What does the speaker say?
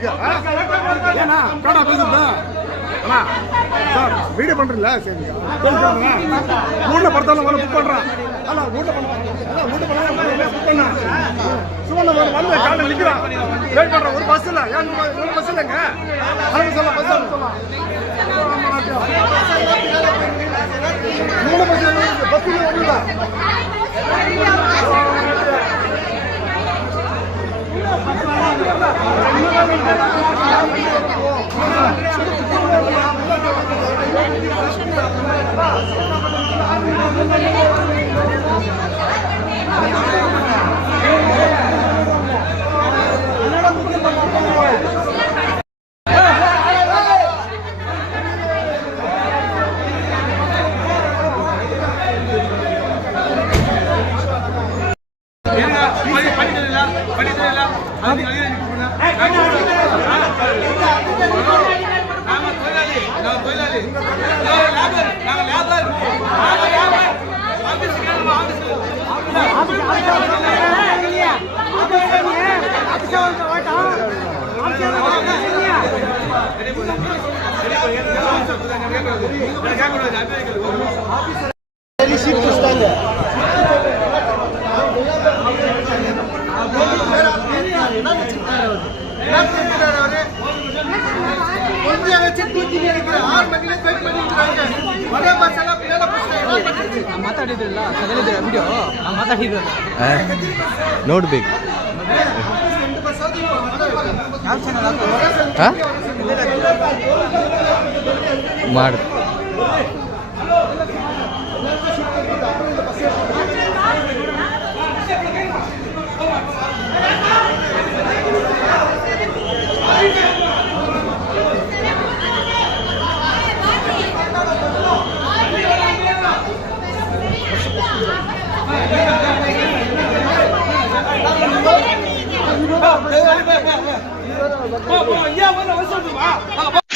உங்களுக்கு ஏன்னா கடா பேசுதா அண்ணா sir video பண்ணுறீங்களா சரி வீட்டில் படுத்தாலும் வந்து புக் பண்ணுறான் அல்ல வீட்டில் பண்ண புக் பண்ண சும்மா வந்து காலையில் நிற்கிறான் வெயிட் பண்ணுறேன் ஒரு பஸ் இல்லை ஏன் ஒரு பஸ் இல்லைங்க அது சொல்லலாம் பஸ் சொல்லலாம் 3 பஸ் ஒன்றுதான் ನೋಡ್ಬೇಕು ಮಾಡು Yeah,